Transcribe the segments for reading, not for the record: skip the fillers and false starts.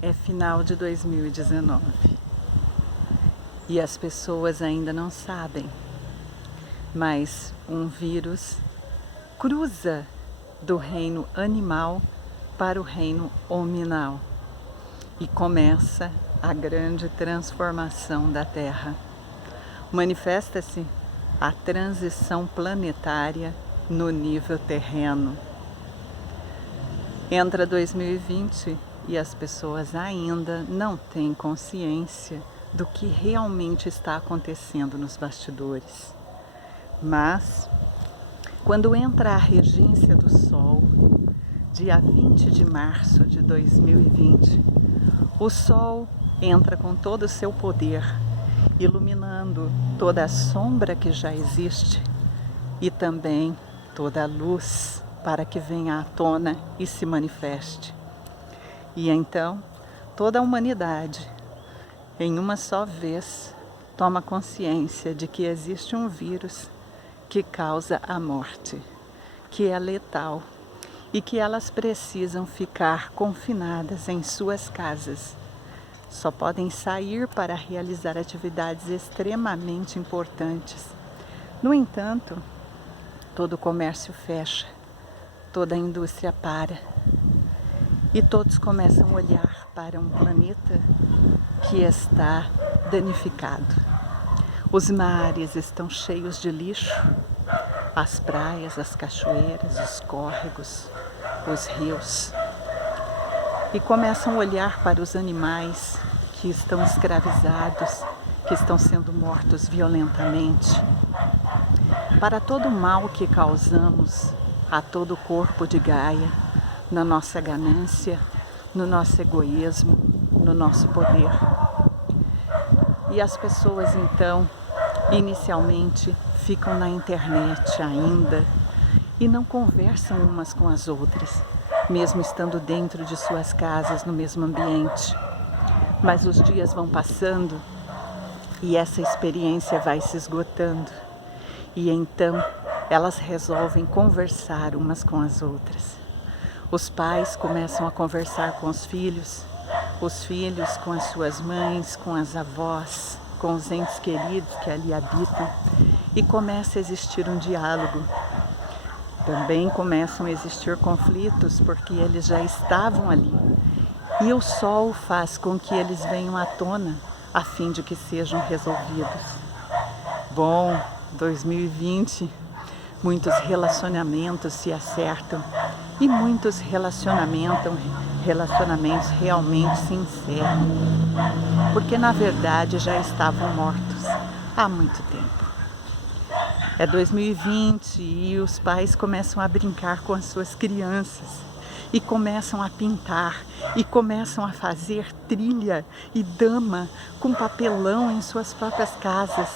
É final de 2019 e as pessoas ainda não sabem, mas um vírus cruza do reino animal para o reino hominal e começa a grande transformação da Terra. Manifesta-se a transição planetária no nível terreno. Entra 2020 e as pessoas ainda não têm consciência do que realmente está acontecendo nos bastidores. Mas, quando entra a regência do Sol, dia 20 de março de 2020, o Sol entra com todo o seu poder, iluminando toda a sombra que já existe e também toda a luz para que venha à tona e se manifeste. E então, toda a humanidade, em uma só vez, toma consciência de que existe um vírus que causa a morte, que é letal e que elas precisam ficar confinadas em suas casas. Só podem sair para realizar atividades extremamente importantes. No entanto, todo o comércio fecha, toda a indústria para e todos começam a olhar para um planeta que está danificado. Os mares estão cheios de lixo, as praias, as cachoeiras, os córregos, os rios. E começam a olhar para os animais que estão escravizados, que estão sendo mortos violentamente, para todo o mal que causamos a todo o corpo de Gaia, na nossa ganância, no nosso egoísmo, no nosso poder. E as pessoas então, inicialmente, ficam na internet ainda e não conversam umas com as outras, mesmo estando dentro de suas casas, no mesmo ambiente. Mas os dias vão passando e essa experiência vai se esgotando. E então elas resolvem conversar umas com as outras. Os pais começam a conversar com os filhos com as suas mães, com as avós, com os entes queridos que ali habitam, e começa a existir um diálogo. Também começam a existir conflitos porque eles já estavam ali. E o Sol faz com que eles venham à tona a fim de que sejam resolvidos. Bom, 2020, muitos relacionamentos se acertam e muitos relacionamentos realmente se encerram, porque na verdade já estavam mortos há muito tempo. É 2020 e os pais começam a brincar com as suas crianças e começam a pintar e começam a fazer trilha e dama com papelão em suas próprias casas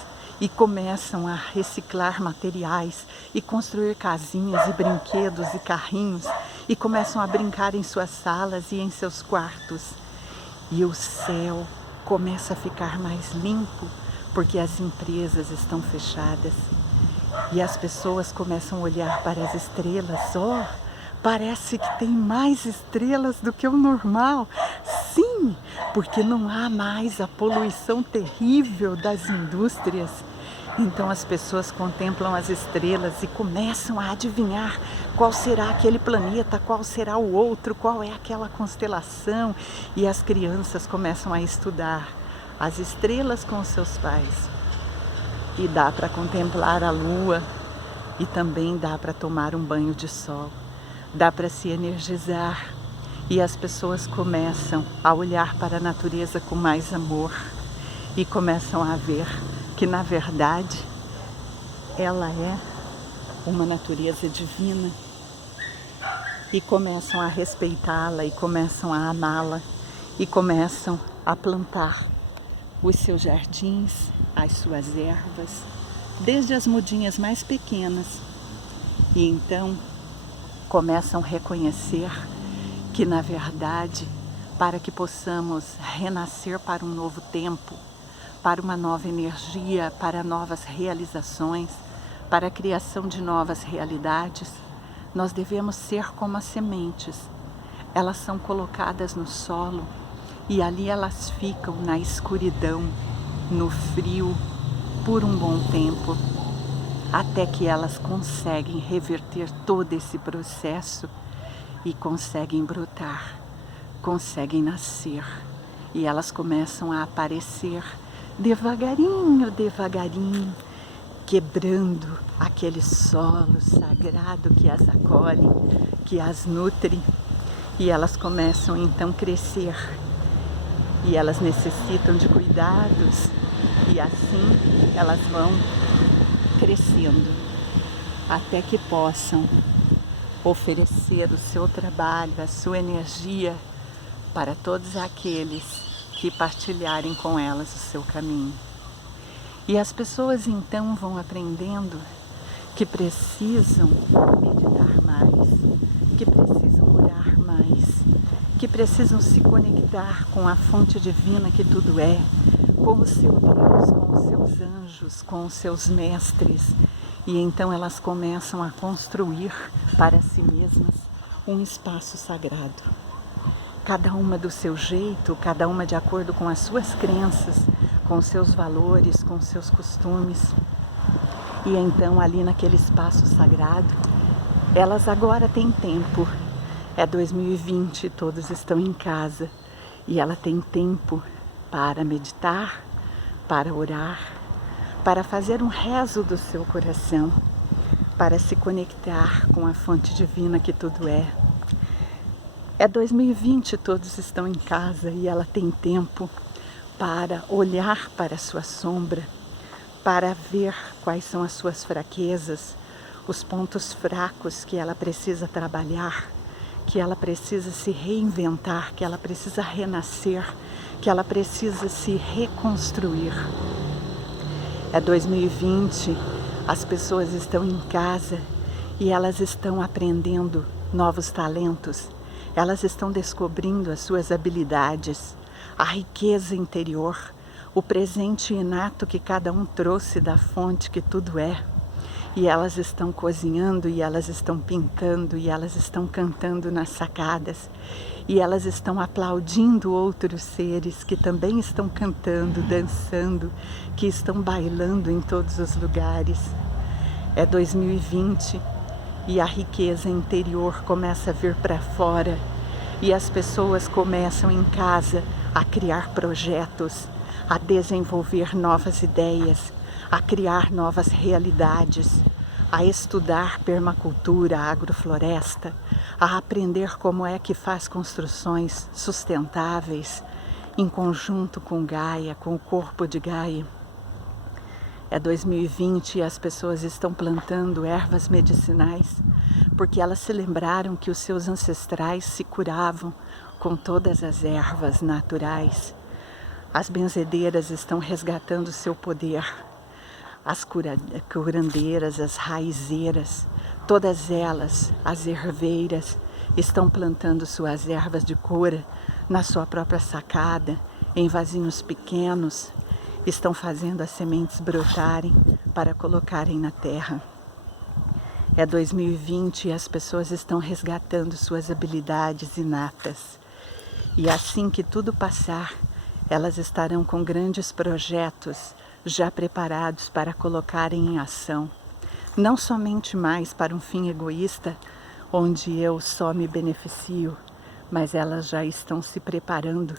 e começam a reciclar materiais e construir casinhas e brinquedos e carrinhos e começam a brincar em suas salas e em seus quartos. E o céu começa a ficar mais limpo porque as empresas estão fechadas. E as pessoas começam a olhar para as estrelas. Parece que tem mais estrelas do que o normal. Sim, porque não há mais a poluição terrível das indústrias. Então as pessoas contemplam as estrelas e começam a adivinhar qual será aquele planeta, qual será o outro, qual é aquela constelação. E as crianças começam a estudar as estrelas com os seus pais. E dá para contemplar a lua e também dá para tomar um banho de sol. Dá para se energizar e as pessoas começam a olhar para a natureza com mais amor e começam a ver que na verdade ela é uma natureza divina e começam a respeitá-la e começam a amá-la e começam a plantar os seus jardins, as suas ervas, desde as mudinhas mais pequenas. E então começam a reconhecer que, na verdade, para que possamos renascer para um novo tempo, para uma nova energia, para novas realizações, para a criação de novas realidades, nós devemos ser como as sementes. Elas são colocadas no solo e ali elas ficam na escuridão, no frio, por um bom tempo, até que elas conseguem reverter todo esse processo e conseguem brotar, conseguem nascer, e elas começam a aparecer devagarinho, devagarinho, quebrando aquele solo sagrado que as acolhe, que as nutre, e elas começam então a crescer, e elas necessitam de cuidados, e assim elas vão crescendo até que possam oferecer o seu trabalho, a sua energia para todos aqueles que partilharem com elas o seu caminho. E as pessoas então vão aprendendo que precisam meditar mais, que precisam orar mais, que precisam se conectar com a fonte divina que tudo é, com o seu Deus, com os seus anjos, com os seus mestres. E então elas começam a construir para si mesmas um espaço sagrado. Cada uma do seu jeito, cada uma de acordo com as suas crenças, com os seus valores, com os seus costumes. E então ali naquele espaço sagrado, elas agora têm tempo. É 2020, todos estão em casa e ela tem tempo para meditar, para orar, para fazer um rezo do seu coração, para se conectar com a fonte divina que tudo é. É 2020, todos estão em casa e ela tem tempo para olhar para a sua sombra, para ver quais são as suas fraquezas, os pontos fracos que ela precisa trabalhar, que ela precisa se reinventar, que ela precisa renascer, que ela precisa se reconstruir. É 2020, as pessoas estão em casa e elas estão aprendendo novos talentos, elas estão descobrindo as suas habilidades, a riqueza interior, o presente inato que cada um trouxe da fonte que tudo é. E elas estão cozinhando, e elas estão pintando, e elas estão cantando nas sacadas, e elas estão aplaudindo outros seres que também estão cantando, dançando, que estão bailando em todos os lugares. É 2020 e a riqueza interior começa a vir para fora, e as pessoas começam em casa a criar projetos, a desenvolver novas ideias, a criar novas realidades, a estudar permacultura, agrofloresta, a aprender como é que faz construções sustentáveis em conjunto com Gaia, com o corpo de Gaia. É 2020 e as pessoas estão plantando ervas medicinais porque elas se lembraram que os seus ancestrais se curavam com todas as ervas naturais. As benzedeiras estão resgatando seu poder. As curandeiras, as raizeiras, todas elas, as herveiras, estão plantando suas ervas de cura na sua própria sacada, em vasinhos pequenos, estão fazendo as sementes brotarem para colocarem na terra. É 2020 e as pessoas estão resgatando suas habilidades inatas. E assim que tudo passar, elas estarão com grandes projetos já preparados para colocarem em ação. Não somente mais para um fim egoísta, onde eu só me beneficio, mas elas já estão se preparando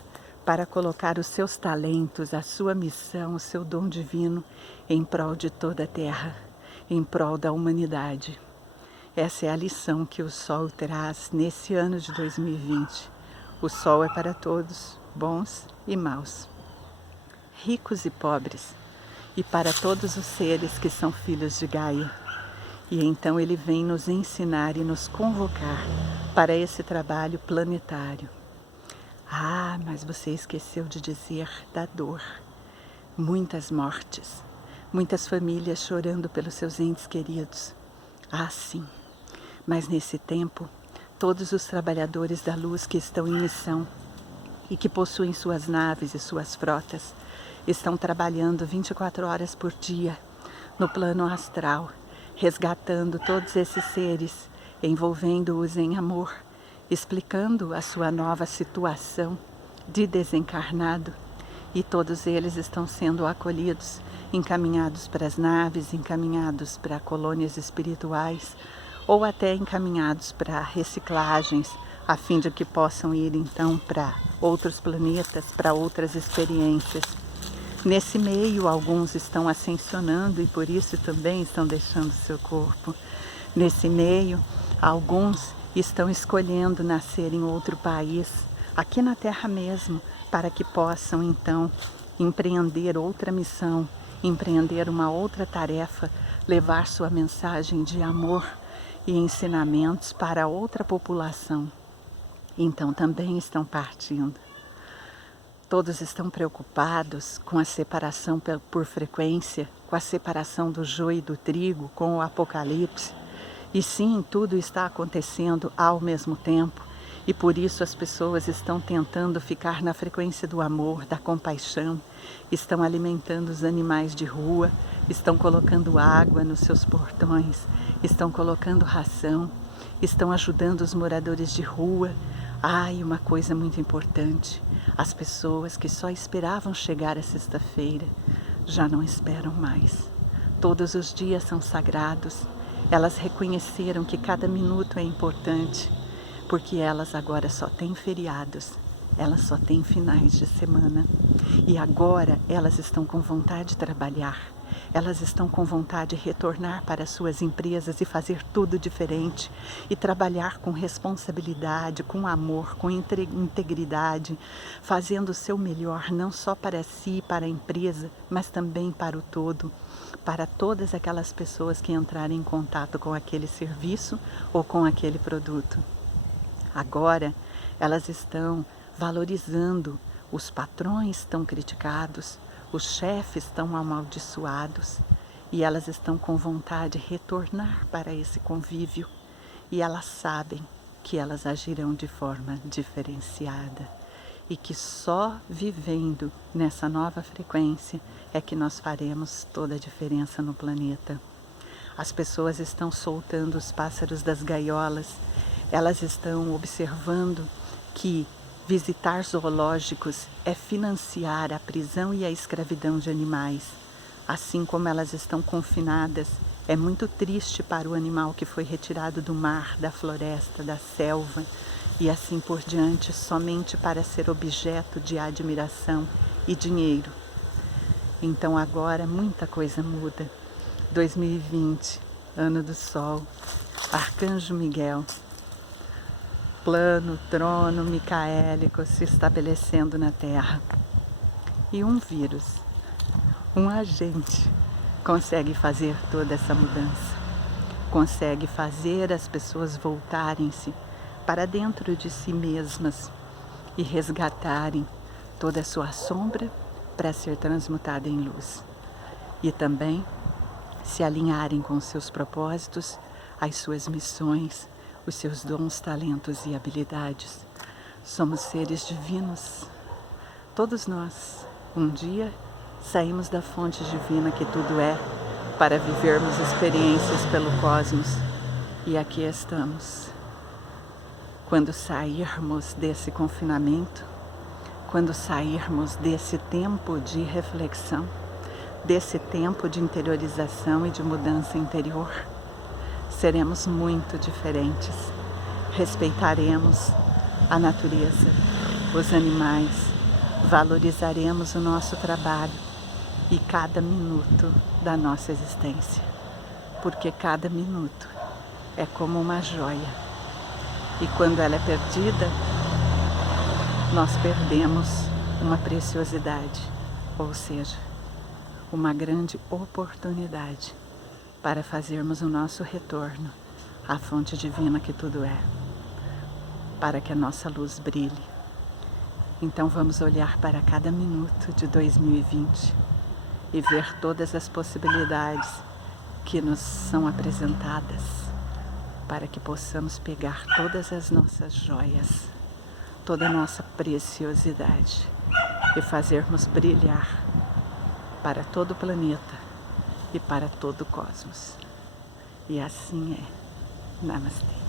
para colocar os seus talentos, a sua missão, o seu dom divino em prol de toda a Terra, em prol da humanidade. Essa é a lição que o Sol traz nesse ano de 2020. O Sol é para todos, bons e maus, ricos e pobres, e para todos os seres que são filhos de Gaia. E então ele vem nos ensinar e nos convocar para esse trabalho planetário. Ah, mas você esqueceu de dizer da dor. Muitas mortes, muitas famílias chorando pelos seus entes queridos. Ah, sim, mas nesse tempo, todos os trabalhadores da luz que estão em missão e que possuem suas naves e suas frotas, estão trabalhando 24 horas por dia no plano astral, resgatando todos esses seres, envolvendo-os em amor, explicando a sua nova situação, de desencarnado, e todos eles estão sendo acolhidos, encaminhados para as naves, encaminhados para colônias espirituais, ou até encaminhados para reciclagens, a fim de que possam ir então para outros planetas, para outras experiências. Nesse meio, alguns estão ascensionando e por isso também estão deixando seu corpo. Nesse meio, alguns estão escolhendo nascer em outro país, aqui na Terra mesmo, para que possam então empreender outra missão, empreender uma outra tarefa, levar sua mensagem de amor e ensinamentos para outra população. Então também estão partindo. Todos estão preocupados com a separação por frequência, com a separação do joio e do trigo, com o apocalipse. E sim, tudo está acontecendo ao mesmo tempo. E por isso as pessoas estão tentando ficar na frequência do amor, da compaixão, estão alimentando os animais de rua, estão colocando água nos seus portões, estão colocando ração, estão ajudando os moradores de rua. E uma coisa muito importante, as pessoas que só esperavam chegar a sexta-feira, já não esperam mais. Todos os dias são sagrados, elas reconheceram que cada minuto é importante, porque elas agora só têm feriados, elas só têm finais de semana. E agora elas estão com vontade de trabalhar, elas estão com vontade de retornar para suas empresas e fazer tudo diferente, e trabalhar com responsabilidade, com amor, com integridade, fazendo o seu melhor, não só para si e para a empresa, mas também para o todo, para todas aquelas pessoas que entrarem em contato com aquele serviço ou com aquele produto. Agora elas estão valorizando, os patrões estão criticados, os chefes estão amaldiçoados e elas estão com vontade de retornar para esse convívio, e elas sabem que elas agirão de forma diferenciada e que só vivendo nessa nova frequência é que nós faremos toda a diferença no planeta. As pessoas estão soltando os pássaros das gaiolas, elas estão observando que visitar zoológicos é financiar a prisão e a escravidão de animais. Assim como elas estão confinadas, é muito triste para o animal que foi retirado do mar, da floresta, da selva e assim por diante, somente para ser objeto de admiração e dinheiro. Então agora muita coisa muda. 2020, ano do sol, Arcanjo Miguel, plano, trono micaélico se estabelecendo na Terra. E um vírus, um agente, consegue fazer toda essa mudança. Consegue fazer as pessoas voltarem-se para dentro de si mesmas e resgatarem toda a sua sombra para ser transmutada em luz. E também se alinharem com os seus propósitos, as suas missões, os seus dons, talentos e habilidades. Somos seres divinos. Todos nós, um dia, saímos da fonte divina que tudo é, para vivermos experiências pelo cosmos. E aqui estamos. Quando sairmos desse confinamento, quando sairmos desse tempo de reflexão, desse tempo de interiorização e de mudança interior, seremos muito diferentes. Respeitaremos a natureza, os animais, valorizaremos o nosso trabalho e cada minuto da nossa existência, porque cada minuto é como uma joia e quando ela é perdida, nós perdemos uma preciosidade, ou seja, uma grande oportunidade para fazermos o nosso retorno à fonte divina que tudo é, para que a nossa luz brilhe. Então vamos olhar para cada minuto de 2020 e ver todas as possibilidades que nos são apresentadas, para que possamos pegar todas as nossas joias, toda a nossa preciosidade e fazermos brilhar para todo o planeta e para todo o cosmos. E assim é. Namastê.